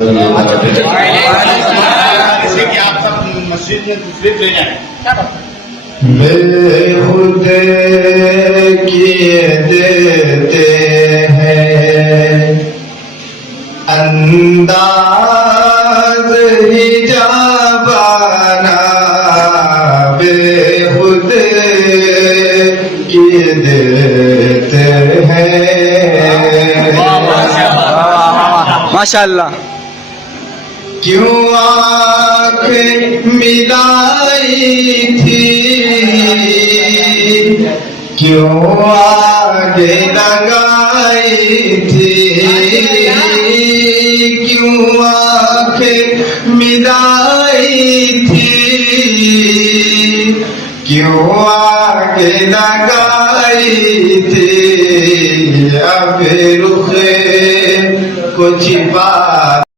जैसे कि आप सब मस्जिद में तशरीफ ले जाएं। बेखुद किए देते हैं अंदाज ही जाबाना, बेखुद किए देते हैं। माशाअल्लाह। क्यों आँखें मिलाई थी, क्यों आगे लगाई थी, क्यों आँखें मिलाई थी, क्यों आगे लगाई थी। अब रुख को छिपा